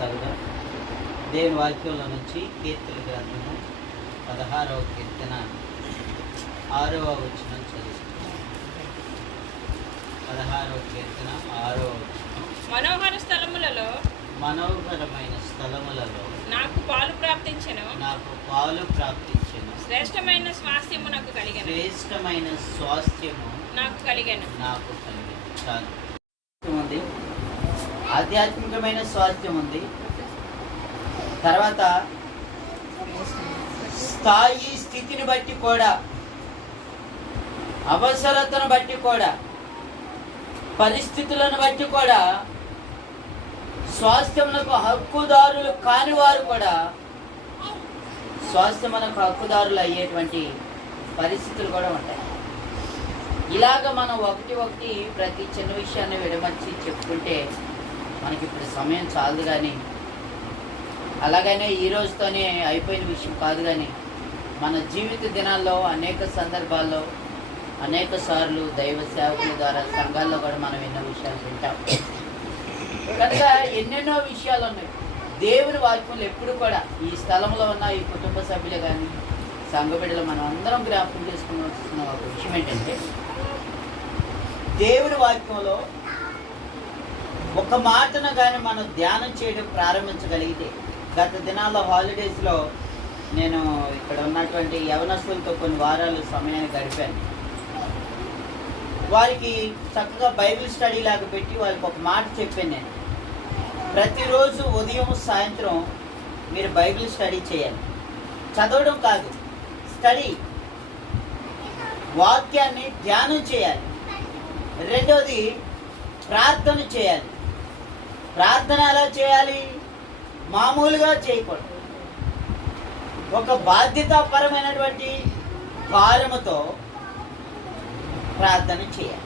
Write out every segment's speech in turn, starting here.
కొనసాగుదాం దేవుని వాక్యంలో నుంచి కీర్తన గ్రంథము పదహారవ కీర్తన ఆరవ వచనం చదువుతున్నాం పదహారవ కీర్తన ఆరవ వచనం. మనోహర స్థలములలో మనోహరమైన స్థలములలో నాకు పాలు ప్రాప్తించెను. నాకు పాలు ప్రాప్తించెను. శ్రేష్టమైన స్వాస్థ్యము నాకు కలిగను. శ్రేష్టమైన స్వాస్థ్యము నాకు కలిగను. నాకు కలిగింది చాలు. ఆధ్యాత్మికమైన స్వాస్థ్యం ఉంది. తర్వాత స్థాయి స్థితిని బట్టి కూడా అవసరతను బట్టి కూడా పరిస్థితులను బట్టి కూడా స్వాస్థ్యమునకు హక్కుదారులు కాని వారు కూడా స్వాస్థ్యమునకు హక్కుదారులు అయ్యేటువంటి పరిస్థితులు కూడా ఉంటాయి. ఇలాగ మనం ఒకటి ఒకటి ప్రతి చిన్న విషయాన్ని విడమర్చి చెప్పుకుంటే మనకి ఇప్పుడు సమయం చాలదు కానీ అలాగనే ఈ రోజుతోనే అయిపోయిన విషయం కాదు కానీ మన జీవిత దినాల్లో అనేక సందర్భాల్లో అనేక సార్లు దైవ సేవకుల ద్వారా సంఘాల్లో కూడా మనం ఎన్నో విషయాలు వింటాం. కనుక ఎన్నెన్నో విషయాలు ఉన్నాయి. దేవుని వాక్యంలో ఎప్పుడు కూడా ఈ స్థలంలో ఉన్న ఈ కుటుంబ సభ్యులు కానీ సంఘ బిడ్డలు మనం అందరం జ్ఞాపకం చేసుకున్న ఒక విషయం ఏంటంటే దేవుని వాక్యంలో ఒక మాటను కానీ మనం ధ్యానం చేయడం ప్రారంభించగలిగితే గత దినాల్లో హాలిడేస్లో నేను ఇక్కడ ఉన్నటువంటి యవనస్తులతో కొన్ని వారాలు సమయాన్ని గడిపాను. వారికి చక్కగా బైబిల్ స్టడీ లాగా పెట్టి వాళ్ళకి ఒక మాట చెప్పాను నేను. ప్రతిరోజు ఉదయం సాయంత్రం మీరు బైబిల్ స్టడీ చేయాలి. చదవడం కాదు స్టడీ. వాక్యాన్ని ధ్యానం చేయాలి. రెండవది ప్రార్థన చేయాలి. ప్రార్థన ఎలా చేయాలి. మామూలుగా చేయకూడదు. ఒక బాధ్యతాపరమైనటువంటి భారముతో ప్రార్థన చేయాలి.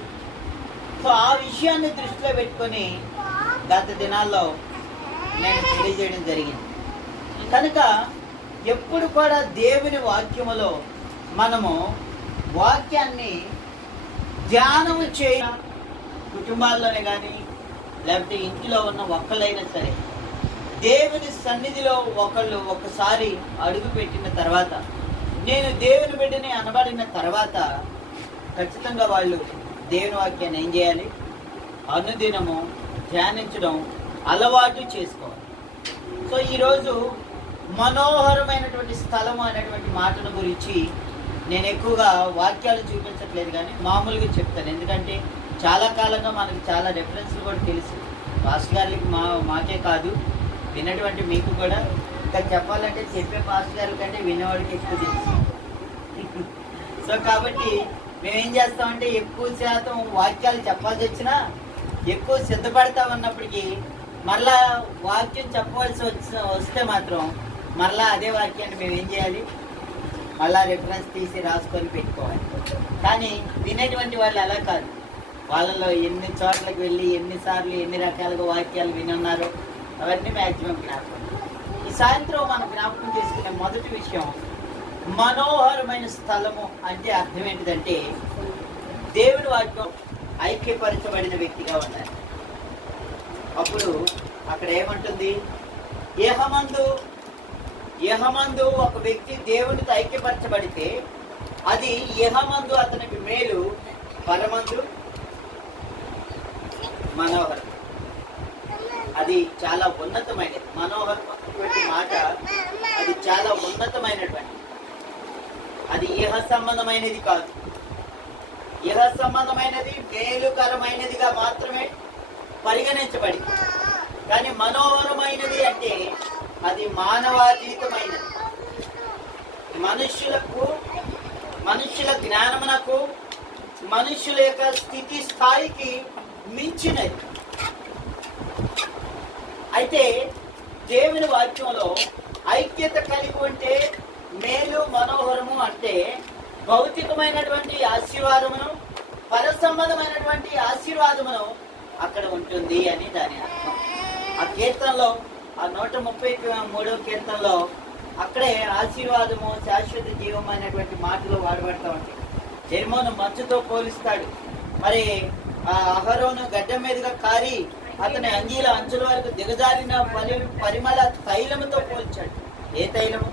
సో ఆ విషయాన్ని దృష్టిలో పెట్టుకొని గత దినాల్లో నేను తెలియజేయడం జరిగింది. కనుక ఎప్పుడు కూడా దేవుని వాక్యములో మనము వాక్యాన్ని ధ్యానం చేయ కుటుంబాల్లోనే కానీ లేకపోతే ఇంటిలో ఉన్న ఒక్కళ్ళైనా సరే దేవుని సన్నిధిలో ఒకళ్ళు ఒకసారి అడుగు పెట్టిన తర్వాత నేను దేవుని బిడ్డని అనబడిన తర్వాత ఖచ్చితంగా వాళ్ళు దేవుని వాక్యాన్ని ఏం చేయాలి? అనుదినము ధ్యానించడం అలవాటు చేసుకోవాలి. సో ఈరోజు మనోహరమైనటువంటి స్థలము అనేటువంటి మాటను గురించి నేను ఎక్కువగా వాక్యాలు చూపించట్లేదు కానీ మామూలుగా చెప్తాను. ఎందుకంటే చాలా కాలంగా మనకి చాలా రెఫరెన్స్లు కూడా తెలుసు. పాస్టర్ గారికి మా మాకే కాదు. విన్నటువంటి మీకు కూడా. ఇంకా చెప్పాలంటే చెప్పే పాస్టర్ గారి కంటే వినేవాడికి ఎక్కువ తెలుసు. సో కాబట్టి మేమేం చేస్తామంటే ఎక్కువ శాతం వాక్యాలు చెప్పాల్సి వచ్చినా ఎక్కువ సిద్ధపడతా ఉన్నప్పటికీ మరలా వాక్యం చెప్పవలసి వచ్చి వస్తే మాత్రం మరలా అదే వాక్యాన్ని మేము ఏం చేయాలి? మళ్ళా రిఫరెన్స్ తీసి రాసుకొని పెట్టుకోవాలి. కానీ వినేటువంటి వాళ్ళు అలా కాదు. వాళ్ళలో ఎన్ని చోట్లకి వెళ్ళి ఎన్నిసార్లు ఎన్ని రకాలుగా వాక్యాలు వినున్నారో అవన్నీ మ్యాక్సిమం జ్ఞాపకం. ఈ సాయంత్రం మనం జ్ఞాపకం చేసుకునే మొదటి విషయం మనోహరమైన స్థలము అంటే అర్థం ఏంటిదంటే దేవుని వాక్యం ఐక్యపరచబడిన వ్యక్తిగా ఉండాలి. అప్పుడు అక్కడ ఏమంటుంది? ఏహమందు యహమందు ఒక వ్యక్తి దేవునితో ఐక్యపరచబడితే అది యహమందు అతనికి మేలు పరమందు మనోహరం. అది చాలా ఉన్నతమైనది. మనోహరమైనటువంటి మాట అది చాలా ఉన్నతమైనటువంటి. అది ఇహ సంబంధమైనది కాదు. ఇహ సంబంధమైనది మేలుకరమైనదిగా మాత్రమే పరిగణించబడింది. కానీ మనోహరమైనది అంటే అది మానవాతీతమైనది. మనుష్యులకు మనుష్యుల జ్ఞానమునకు మనుష్యుల యొక్క స్థితి స్థాయికి మించినది. అయితే దేవుని వాక్యంలో ఐక్యత కలిగి ఉంటే మేలు మనోహరము అంటే భౌతికమైనటువంటి ఆశీర్వాదమును పరసంబంధమైనటువంటి ఆశీర్వాదమును అక్కడ ఉంటుంది అని దాని అర్థం. ఆ కీర్తనలో ఆ నూట ముప్పై మూడో కీర్తనలో అక్కడే ఆశీర్వాదము శాశ్వత జీవం అనేటువంటి మాటలు వాడబడతా ఉంటాయి. ఎర్మోను మంచుతో పోలిస్తాడు. మరి ఆ అహరోను గడ్డ మీదుగా కారి అతని అంగీల అంచుల వరకు దిగజారిన పరి పరిమళ తైలముతో పోల్చాడు. ఏ తైలము?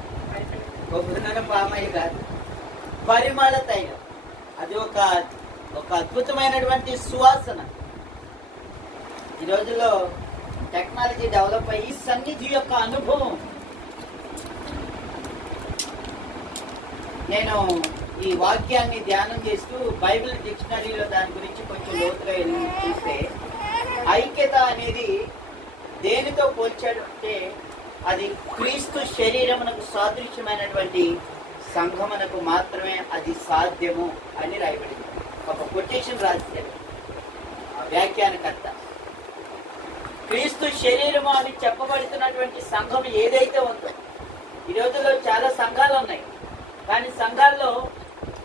కొబ్బరి పామయ్య కాదు పరిమళ తైలం. అది ఒక ఒక అద్భుతమైనటువంటి సువాసన. ఈ రోజుల్లో టెక్నాలజీ డెవలప్ అయ్యి సన్నిధి యొక్క అనుభవం. నేను ఈ వాక్యాన్ని ధ్యానం చేస్తూ బైబిల్ డిక్షనరీలో దాని గురించి కొంచెం లోతుగా చూస్తే ఐక్యత అనేది దేనితో పోల్చాడు అంటే అది క్రీస్తు శరీరమునకు సాదృశ్యమైనటువంటి సంఘమునకు మాత్రమే అది సాధ్యము అని రాయబడింది. ఒక కొటేషన్ రాశారు ఆ వ్యాఖ్యానకర్త. క్రీస్తు శరీరము అని చెప్పబడుతున్నటువంటి సంఘం ఏదైతే ఉందో ఈ రోజుల్లో చాలా సంఘాలు ఉన్నాయి. కానీ సంఘాల్లో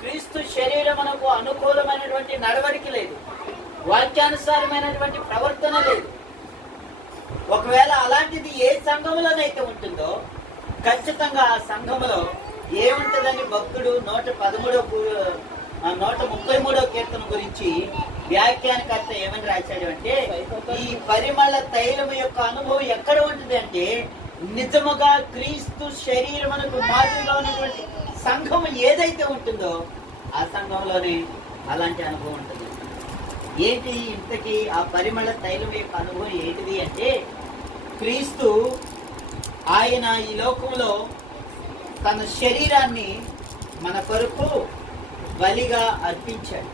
క్రీస్తు శరీరమునకు అనుకూలమైనటువంటి నడవడిక లేదు. వాక్యానుసారమైనటువంటి ప్రవర్తన లేదు. ఒకవేళ అలాంటిది ఏ సంఘములోనైతే ఉంటుందో ఖచ్చితంగా ఆ సంఘములో ఏముంటదని భక్తుడు నూట పదమూడో ఆ నూట ముప్పై మూడో కీర్తన గురించి వ్యాఖ్యానకర్త ఏమని రాశాడు అంటే ఈ పరిమళ తైలము యొక్క అనుభవం ఎక్కడ ఉంటుంది అంటే నిజముగా క్రీస్తు శరీరమునకు మాదిరిగా ఉన్నటువంటి సంఘం ఏదైతే ఉంటుందో ఆ సంఘంలోనే అలాంటి అనుభవం ఉంటుంది. ఏంటి? ఇంతకీ ఆ పరిమళ తైలం యొక్క అనుభవం ఏంటిది అంటే క్రీస్తు ఆయన ఈ లోకంలో తన శరీరాన్ని మన కొరకు బలిగా అర్పించాడు.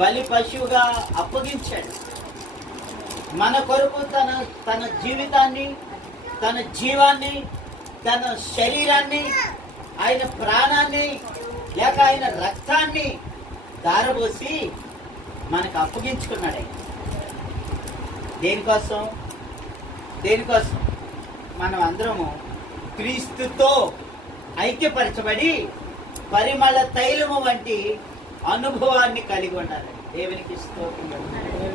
బలి పశువుగా అప్పగించాడు. మన కొరకు తన తన జీవితాన్ని తన జీవాన్ని తన శరీరాన్ని ఆయన ప్రాణాన్ని లేక ఆయన రక్తాన్ని దారబోసి మనకు అప్పగించుకున్నాడు ఆయన. దేనికోసం? దేనికోసం? మనం అందరము క్రీస్తుతో ఐక్యపరచబడి పరిమళ తైలము వంటి అనుభవాన్ని కలిగి ఉండాలి. దేవునికి స్తోత్రం